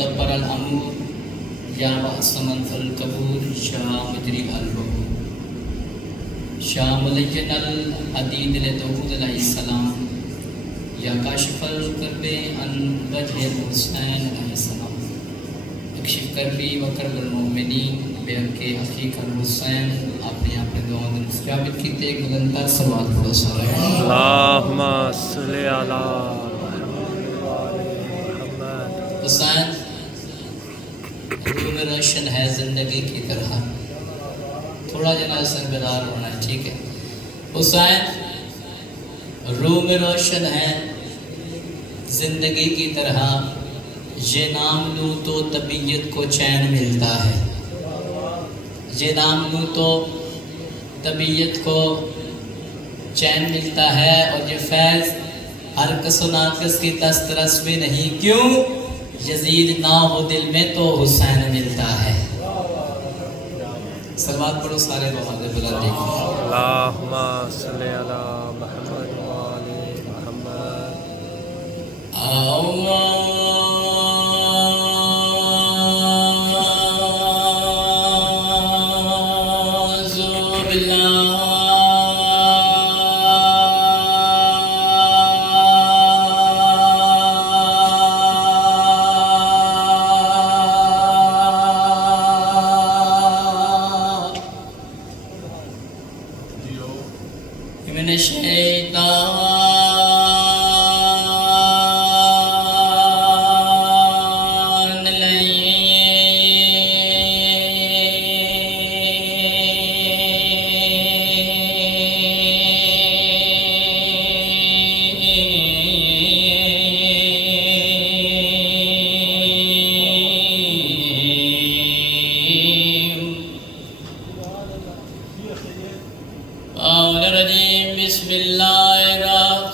مدبر الامور یا رأس من فی القبور یا مجری البحور یا ملین الحدید لداود علیہ السلام یا کاشف الکرب عن وجہ الحسین علیہ السلام اکشف کربی و کرب المؤمنین بے حق حقیق الحسین. آپ نے یہاں پہ دعا مستجاب کی ایک مدنتر صلوات پڑھو صلی اللہم صلی علی محمد. حسین روح میں روشن ہے زندگی کی طرح. تھوڑا جناب سن بیدار ہونا ہے, ٹھیک ہے. حسین روح میں روشن ہے زندگی کی طرح, یہ نام لوں تو طبیعت کو چین ملتا ہے. یہ نام لوں تو طبیعت کو چین ملتا ہے, اور یہ فیض ہر کس و ناقص کی دسترس میں نہیں. کیوں؟ یزید نہ ہو دل میں تو حسین ملتا ہے. صلوات پڑھو سارے بہادر بلند دیکھیں. اللہم صلی علی محمد و آل محمد. من الشیطان الرجیم. بسم اللہ الرحمن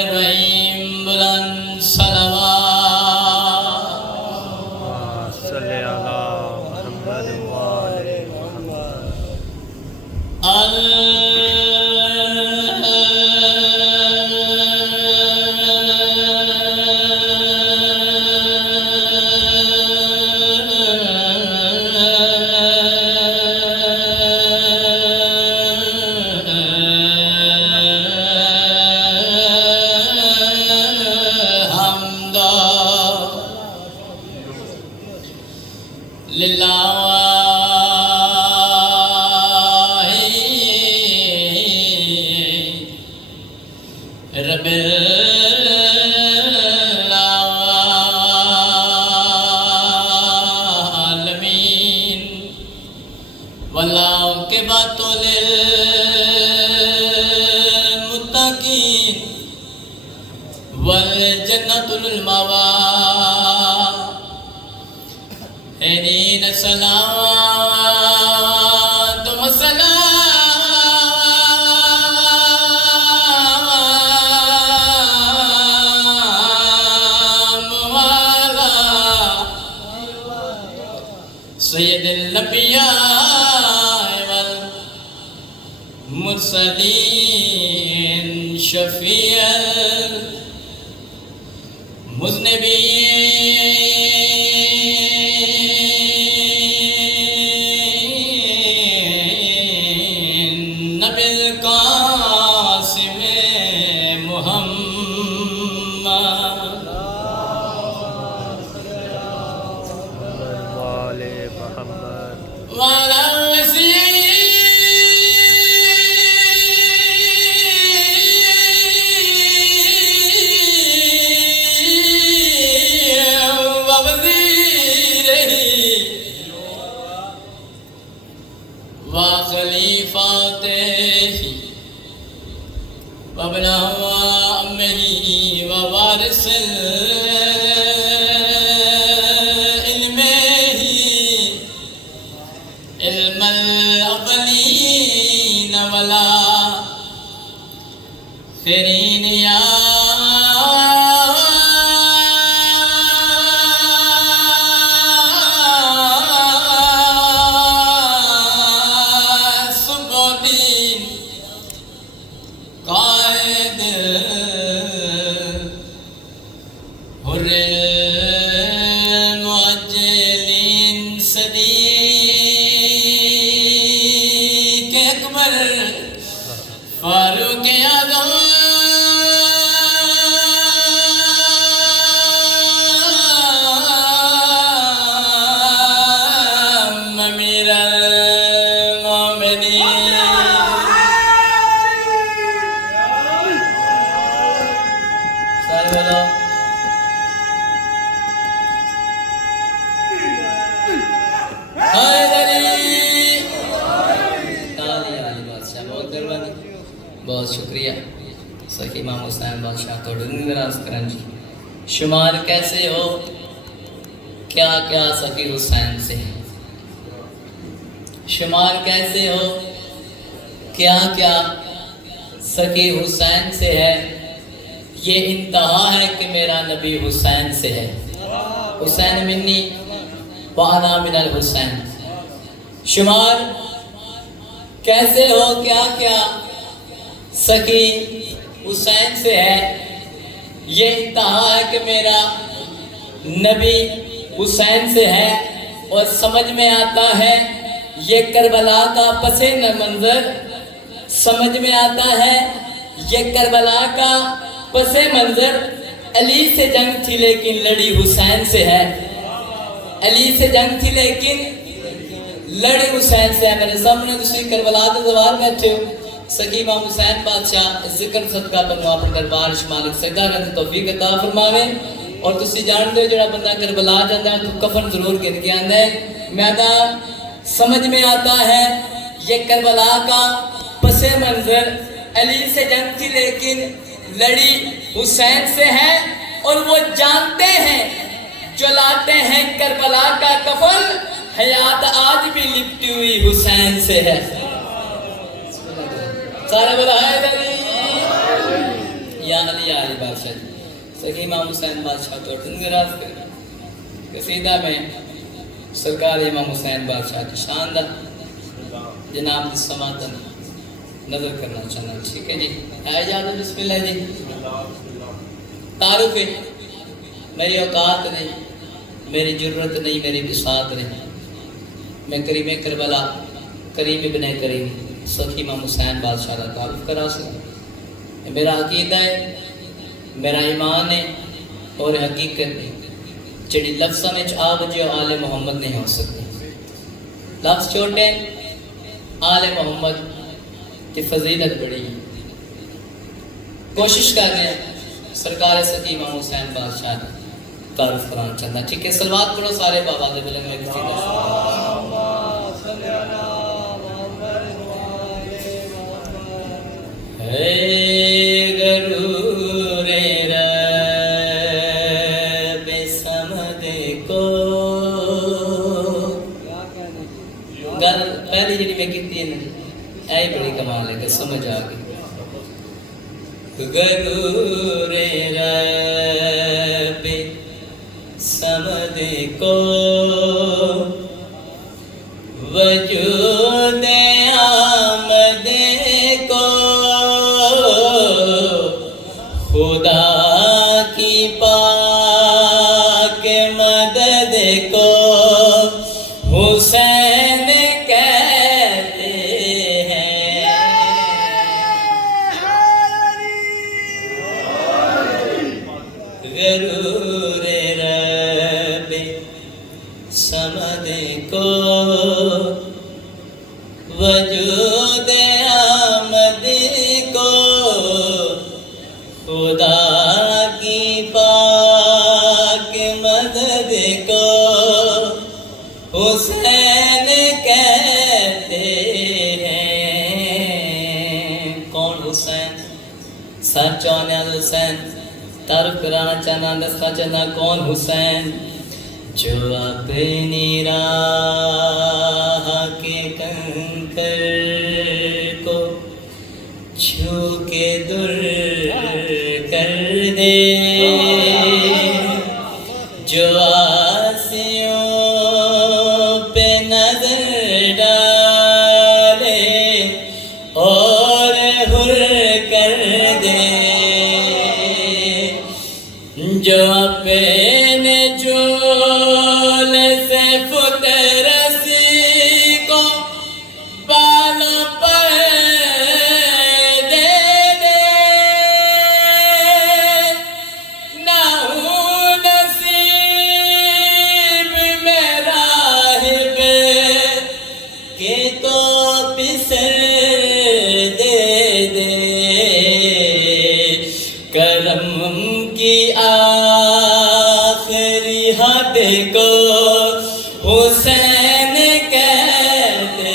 الرحیم. بلند صلوات. صلی علی محمد و آل محمد. رب العالمین والعاقبۃ للمتقین والجنۃ المأویٰ. صلوات و سلام علی سید الانبیاء والمرسلین شفیع المذنبین نبی القاسم محمد. وآل محمد. وعلى وخليفته وابن عمه ووارث علمه علم الأولين والآخرين يا قائد المعجلين صديق اکبر فاروق اعظم امیر المومنین سارے بولو بہت شکریہ سخی امام حسین بادشاہ تو دراز کرن جی شمار کیسے ہو کیا کیا سخی حسین سے ہے شمار کیسے ہو کیا کیا سخی حسین سے ہے یہ انتہا ہے کہ میرا نبی حسین سے ہے حسین منی وانا من الحسین شمار کیسے ہو کیا کیا سخی حسین سے ہے یہ انتہا ہے کہ میرا نبی حسین سے ہے اور سمجھ میں آتا ہے یہ کربلا کا پس منظر سمجھ میں آتا ہے یہ کربلا کا پس منظر علی سے جنگ تھی لیکن لڑی حسین سے ہے علی سے جنگ تھی لیکن لڑی حسین سے ہے میرے سامنے دوسری کربلا کے زوال بیٹھے ہو سخی امام حسین بادشاہ ذکر صدقہ بنو اپنے دربار مالک سجدہ رہتے توفیق عطا فرماوے اور تسی جان دے جڑا بندہ کربلا جاندا ہے تو کفن ضرور گن کے آندا ہے میاں سمجھ میں آتا ہے یہ کربلا کا پس منظر علی سے جنگ تھی لیکن لڑی حسین سے ہے اور وہ جانتے ہیں جو لاتے ہیں کربلا کا کفن حیات آج بھی لپٹی ہوئی حسین سے ہے سارے بلا حیدری یا علی علی بادشاہ سخی امام حسین بادشاہ تو دنگراز کر قصیدہ میں سرکار امام حسین بادشاہ کی شاندہ جناب کی سماعتن نظر کرنا چاہنا ٹھیک ہے جی اجازت بسم اللہ جی تعارف ہے میری اوقات نہیں میری جرت نہیں میری بساط نہیں میں کریم کربلا کریم ابن کریم سخی امام حسین بادشاہ کا تعارف کرا سکتا میرا عقیدہ ہے میرا ایمان ہے اور حقیقت ہے جڑی لفظ میں آ بجے آل محمد نہیں ہو سکتی لفظ چھوٹے آل محمد کی فضیلت بڑی ہے کوشش کر رہے ہیں سرکار سخی امام حسین بادشاہ تعارف کرانا چاہتا ٹھیک ہے سلوات پڑھو سارے بابا دے بلند میں کسی کا اے غرور رب سمد کو گل پہلی جڑی میں کیتی ہے اے بڑی کمال ہے کہ سمجھ آ گئی غرور رب سمد کو وجود آمد کو خدا کی پاک مدد کو حسین کہتے ہیں غرور رب سمد کو وجود آمد کو خدا کی پاک مدد کو حسین کہتے ہیں کون حسین سچ چاہنے حسین تعارف کرانا چاہنا دسنا چاہنا کون حسین جو اپنی راہ کے کنکر کو چھو کے در کر دے جو آسیوں پہ نظر ڈالے اور ہر کر دے جو اپنے جول سے فطرسی کو بالوں پر دے دے نہ ہوں نصیب میں راہب کہ تو پسر دے دے کرم کی آخری حد کو حسین کہتے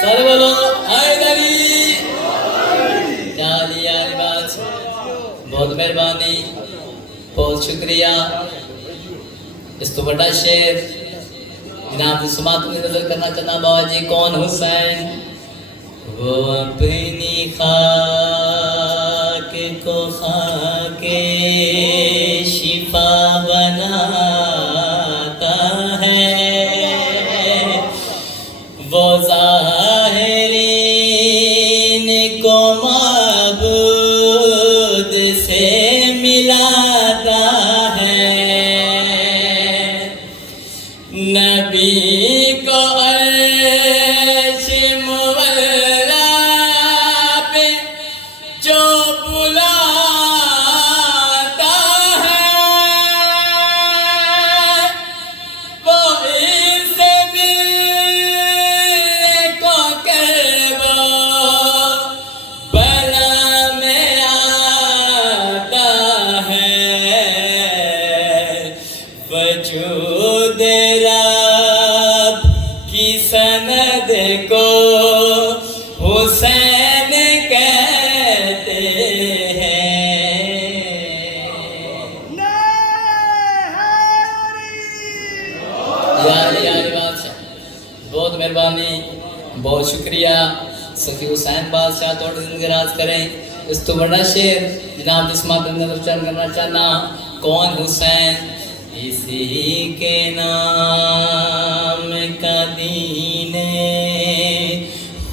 سر بولو حیدری چالی یار بات بہت مہربانی بہت شکریہ اس تو بڑا شعر جناب کی سماعت میں نظر کرنا چاہتا بابا جی کون حسین وہ اپنی خاک کو خاک شفا بناتا ہے وہ ظاہرین کو معبود سے ملاتا ہے نبی کو عرش مولا پہ جو بلاتا ہے وہ اس دل کو کربا بلا میں آتا ہے وجود رب کی سند کو حسین کہتے ہیں یار بادشاہ بہت مہربانی بہت شکریہ سخی حسین بادشاہ توڑ زندگی راز کریں اس تو بڑا شعر جناب جسمات اندر اچھان کرنا چاہنا کون حسین اسی کے نام کا دین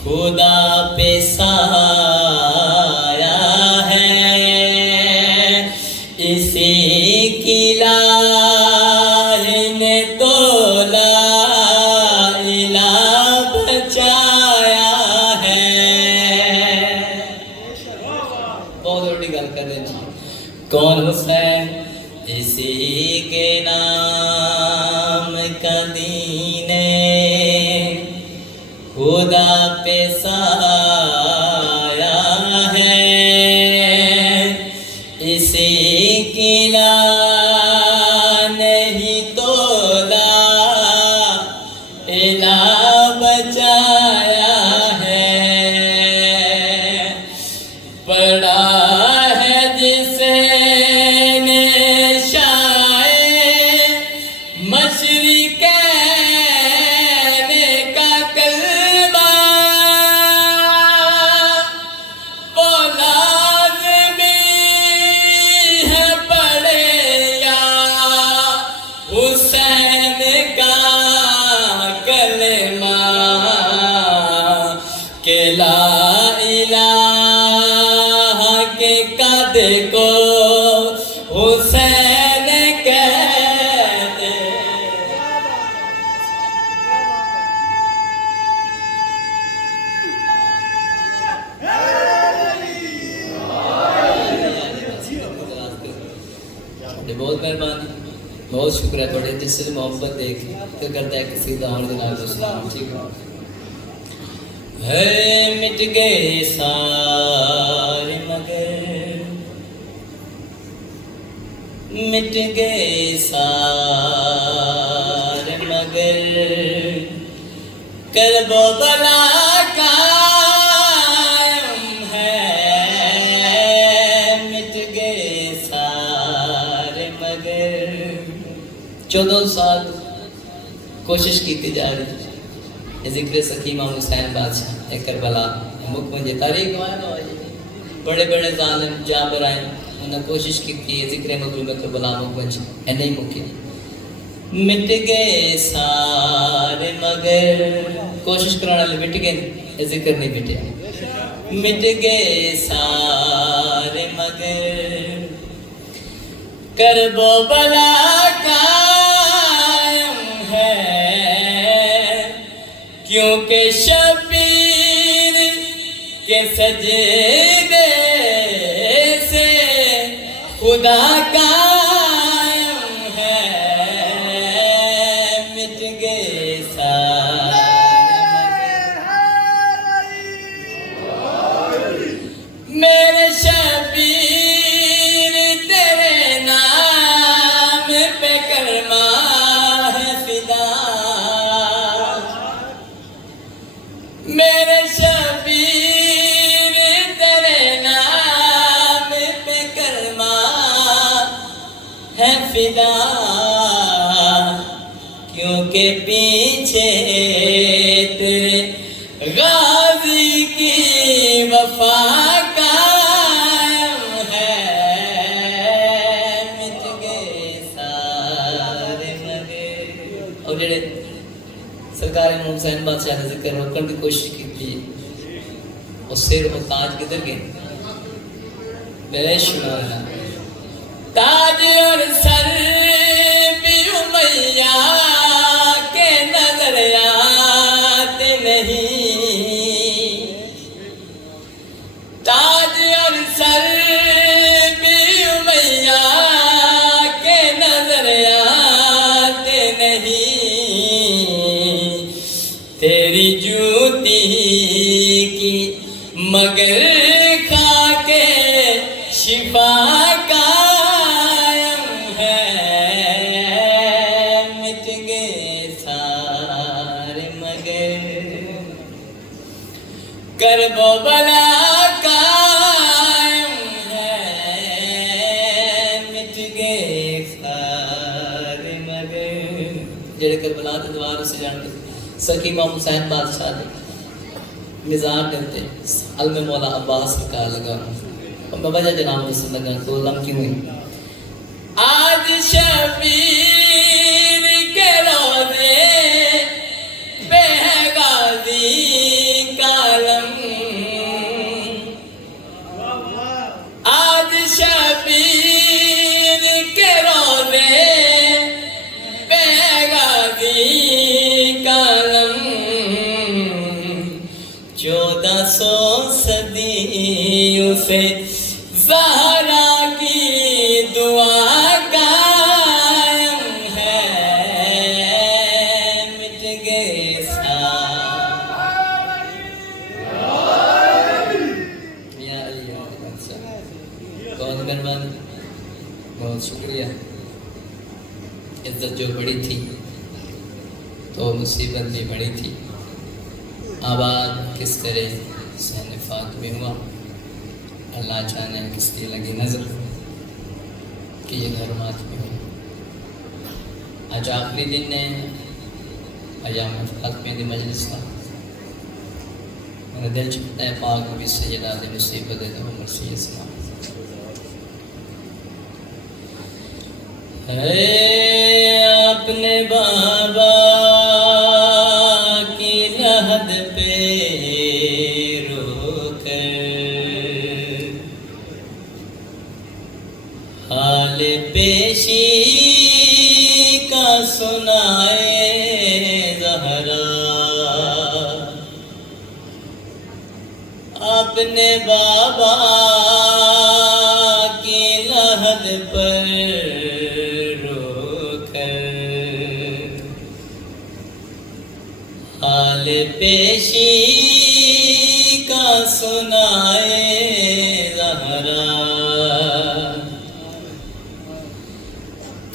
خدا پہ سایہ ہے اسی کی الہ نے تو لا الہ بچایا ہے بہت بڑی گل کر رہے ہیں کون حسین اسی کے نام کا دین خدا پہ سایہ ہے اسی کی لا نہیں تو لا الہ بچایا ہے پڑا ہے جسے مشرقین کا کلمہ وہ لازمی ہے پڑھے یا حسین کا کلمہ کہ لا الہ کے قد کو حسین کہتے بہت مہربانی بہت شکریہ تھوڑے جس سے محبت دیکھ تو کرتا ہے کسی دور جناب اسلام ٹھیک ہے مٹ گئے سارے مگر مٹ گئے سارے مگر کرب و بلا قائم ہے مٹ گئے سارے مگر 14 سال کوشش کی جا رہی ذکر سخی امام حسین بادشاہ ایک کربلا مکھ منجے تاریخ بڑے بڑے ظالم جابر آئے انہوں نے کوشش کی ذکر مظلوم کربلا مکھ منجے ہے نہیں مکھے مٹ گئے سارے مگر کوشش کرانا لے مٹ گئے ذکر نہیں مٹے مٹ گئے سارے مگر کرب و بلا قائم ہے کیونکہ شبیر کے سجدے سے خدا قائم ہے مٹ گئے سارے میرے شبیر تیرے نام پہ کرما ہے فدا میرے شبیر تیرے نام پہ کرما ہے فدا کیونکہ پیچھے تیرے غازی کی وفا قائم ہے مٹ گئے سارے مگر اور جڑے سرکار امام حسین بادشاہ کا ذکر روکن کی کوشش کی تھی اور سر اور تاج کدھر گئے بے شمار تاج اور سر بھی امیہ کے نظر آتے نہیں تاج اور سر بھی امیہ کے نظر آتے نہیں تیری جوتی کی مگر کھا کے شفا قائم ہے مٹ گئے سارے مگر کرب و بلا قائم ہے مٹ گئے سارے مگر جڑے کربلا کے دوار سے جانتے سکی امام حسین بادشاہ نے مزاج کرتے علم مولا عباس کا لگا اور میں وجہ جناب سے لگا تو لم کیوں ہوئی آج شبیر کے روزے بے غازی کالم آج شبیر کے روزے بے غازی کالم 1400 صدیوں سے زہرا کی دعا قائم ہے مٹ گئے بہت مہربانی بہت شکریہ عزت جو بڑی تھی تو مصیبت بھی بڑی تھی آباد کس طرح حسین فاطمی ہوا اللہ چاہنے کس کی لگی نظر کہ یہ گھر ماتمی ہو آج آخری دن نے ایام فاطمی دی مجلس کا میرا دل چکتا ہے پاک بھی سیدہ دی مصیبت دے دو مرسی اسلام اے اپنے بابا کی لحد پہ رو کر حال پیشی کا سنائے زہرا اپنے بابا کی لحد پر رو کر حال پیشی کا سنائے زہرا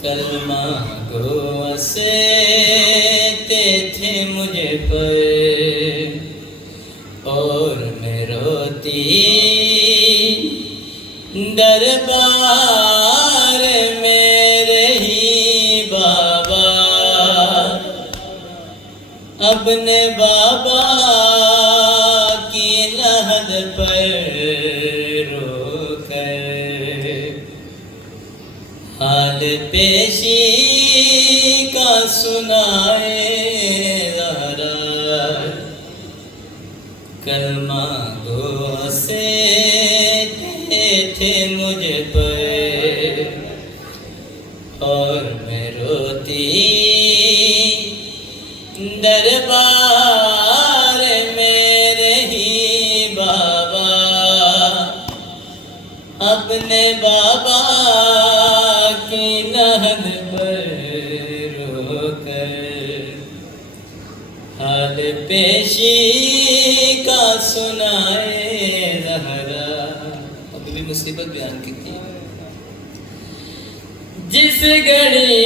کلمہ گو اسیتے تھے مجھ پر اور میں روتی دربار میرے ہی بابا اپنے بابا کی لحد پر رو کر حال پیشی کا سنائے زہرا کلمہ گو سے تھے مجھ پر اور میں روتی دربار میں رہی بابا اپنے بابا کی نہد پر رو کر حال پیشی کا سنائے زہرا. ابھی بھی مصیبت بیان کی تھی. جس گھڑی